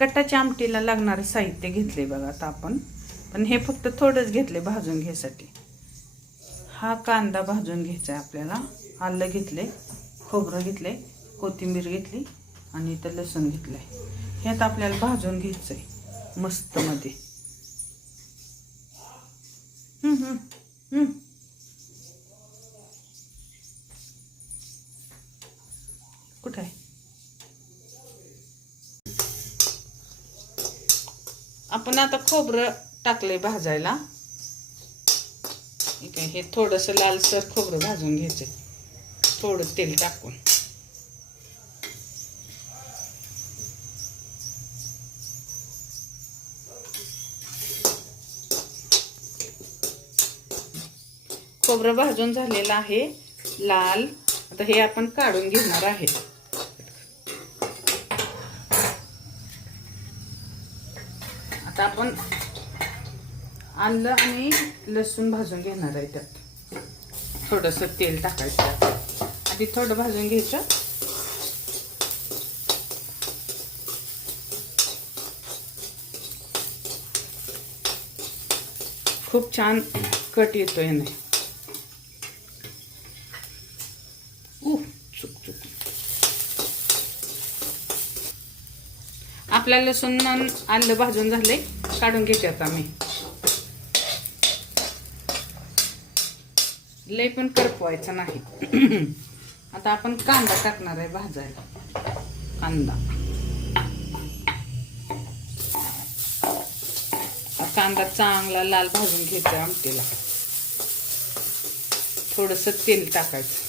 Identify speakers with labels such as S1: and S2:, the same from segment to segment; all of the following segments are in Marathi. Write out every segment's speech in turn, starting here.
S1: कटाच्या आमटीला लागणारं साहित्य घेतले बघा आता आपण. पण हे फक्त थोडंच घेतले भाजून घ्यायसाठी. हा कांदा भाजून घ्यायचा आहे आपल्याला. आलं घेतले खोबरं घेतले कोथिंबीर घेतली आणि इथं लसूण घेतलं आहे हे आता आपल्याला भाजून घ्यायचं आहे मस्तमध्ये आपण आता खोबरं टाकलंय भाजायला. ठीक आहे हे थोडंसं लालसर खोबरं भाजून घ्यायचं थोडं तेल टाकून. खोबरं भाजून झालेलं आहे लाल. आता हे आपण काढून घेणार आहे. आता आपण आलं आणि लसूण भाजून घेणार आहे त्यात. थोडंसं तेल टाकायचं. आधी थोडं भाजून घ्यायचं. खूप छान कट येतो याने आपल्या लसूण आलं भाजून झालंय काढून घेते आता मी लय पण करपवायचं नाही. आता आपण कांदा टाकणार आहे भाजायला. कांदा. कांदा चांगला लाल भाजून घ्यायचा आमटीला. थोडस तेल टाकायचं.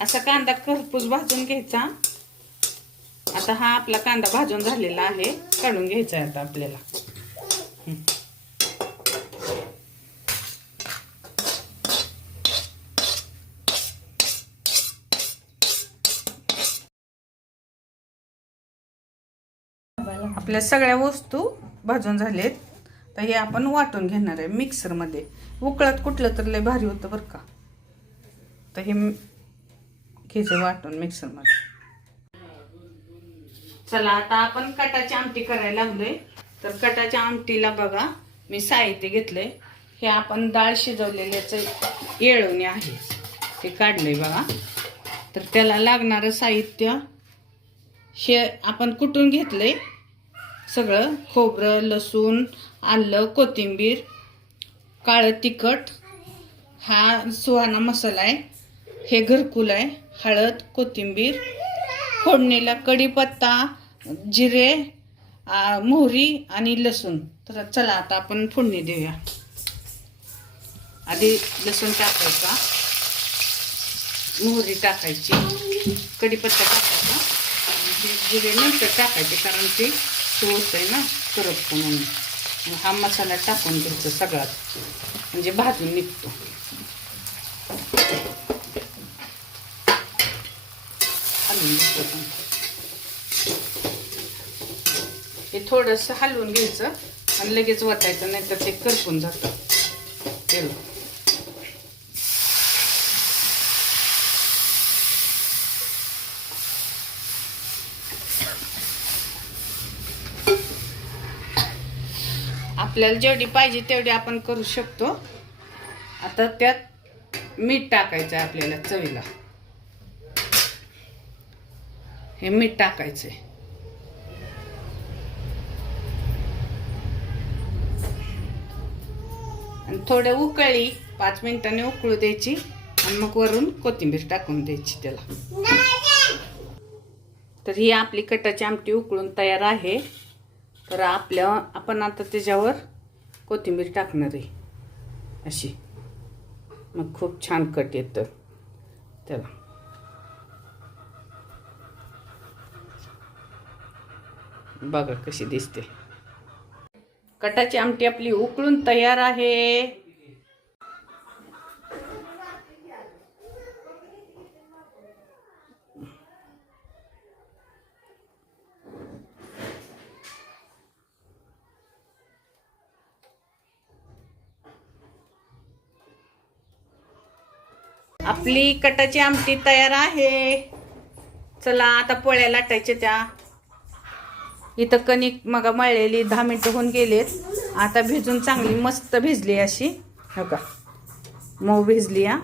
S1: असा कांदा खरपूस भाजून घ्यायचा. आता हा आपला कांदा भाजून झालेला आहे. काढून घ्यायचा आहे आता आपल्याला. आपल्या सगळ्या वस्तू भाजून झालेत. तर हे आपण वाटून घेणार आहे मिक्सरमध्ये. उकळत कुठलं तर लय भारी होतं बरं का. तर हे घ्यायचं वाटून मिक्सरमध्ये. चला आता आपण कटाची आमटी करायला लागलोय. तर कटाच्या आमटीला बघा मी साहित्य घेतलंय. हे आपण डाळ शिजवलेल्याचं येळवणे आहे. ते काढलंय बघा. तर त्याला लागणारं साहित्य हे आपण कुटून घेतलंय? सगळं खोबरं लसूण आलं कोथिंबीर काळं तिखट. हा सुहाणा मसाला आहे. हे घरकुल आहे. हळद कोथिंबीर फोडणीला कढीपत्ता जिरे मोहरी आणि लसूण. तर चला आता आपण फोडणी देऊया. आधी लसूण टाकायचा. मोहरी टाकायची. कढीपत्ता टाकायचा. जिरे नंतर टाकायचे कारण ते होतंय ना करपतो म्हणून. हा मसाला टाकून घ्यायचा सगळाच. म्हणजे भाजून निघतो. हलवून हे थोडंसं हलवून घ्यायचं आणि लगेच वाटायचं नाही तर ते करपून जातं. तेल आपल्याला जेवढी पाहिजे तेवढी आपण करू शकतो. आता त्यात मीठ टाकायचं आहे आपल्याला चवीला. हे मीठ टाकायचंय. आणि थोडं उकळी पाच मिनिटांनी उकळू द्यायची आणि मग वरून कोथिंबीर टाकून द्यायची त्याला. तर ही आपली कटाची आमटी उकळून तयार आहे. तर आपल्या आपण आता त्याच्यावर कोथिंबीर टाकणार आहे. अशी. मग खूप छान कट येतं. त्याला बघा कशी दिसते. कटाची आमटी आपली उकळून तयार आहे. आपली कटाची आमटी तयार आहे. चला आता पोळ्या लाटायच्या त्या. इथं कणिक मग मळलेली दहा मिनटं होऊन गेलेत. आता भिजून चांगली मस्त भिजली अशी. हो का मऊ भिजली हा.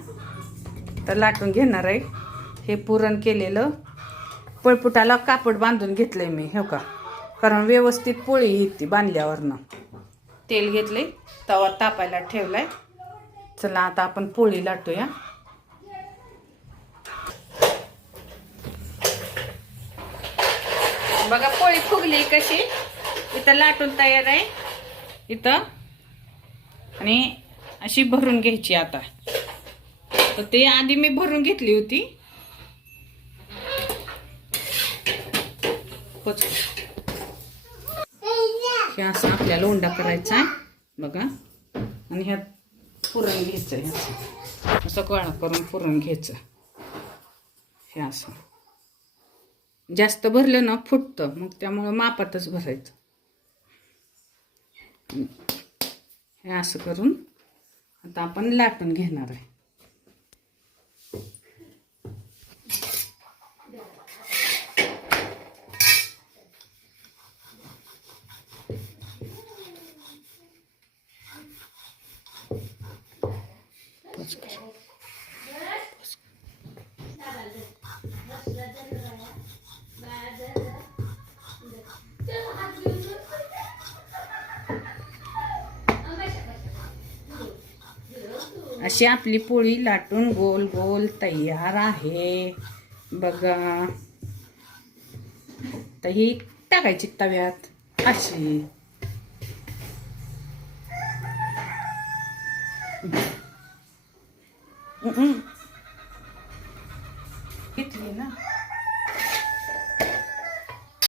S1: तर लाटून घेणार आहे. हे पुरण केलेलं. पळपुटाला कापड बांधून घेतलंय मी. हो का कारण व्यवस्थित पोळी येते बांधल्यावरनं. तेल घेतले तवा तापायला ठेवलाय. चला आता आपण पोळी लाटूया. बघा पोळी फुगली कशी. इथं लाटून तयार आहे. इथं. आणि अशी भरून घ्यायची आता. तर ते आधी मी भरून घेतली होती. हे असं आपल्याला उंडा करायचा आहे. बघा. आणि ह्यात पुरण घ्यायचं ह्याचं असं. गोळा करून पुरण घ्यायचं. हे असं. जास्त भरलं ना फुटतं. मग त्यामुळं मापातच भरायचं. हे असं करून आता आपण लाटून घेणार आहे. अशी आपली पोळी लाटून गोल गोल तयार आहे. बघा. तर ही टाकायची तव्यात अशी. हम्म.